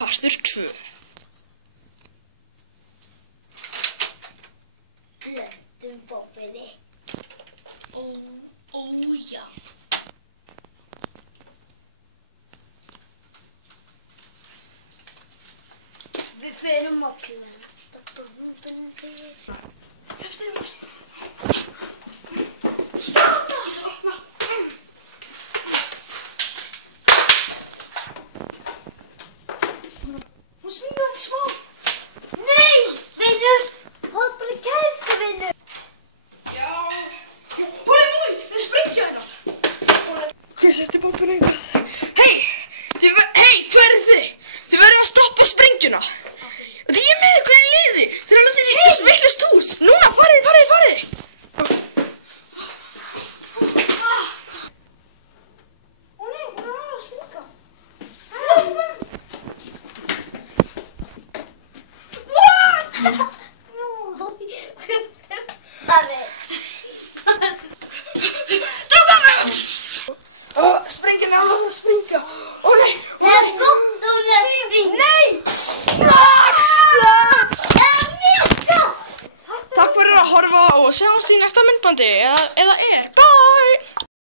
Partur 2. Lendum bófinni. Ó já. Við förum að planta bófinni fyrir. Eftir það. Hún smíður þetta smá. Nei, vinnur! Hóð bara kæstu, vinnur! Já. Hói, það sprengja hérna. Hver setti bombuna einhvern? Hei, hvað eru þið? Þið verður að stoppa sprengjuna. Ég er með ykkur í liði. Þið eru að láta þetta vitlaust hús. Núna, farið. Ó nei, hún er að springa. Sprengjan er alveg að springa. Ó nei, Það er gott að hún er að springa. nei. Takk fyrir að horfa og sjáumst í næsta myndbandi, eða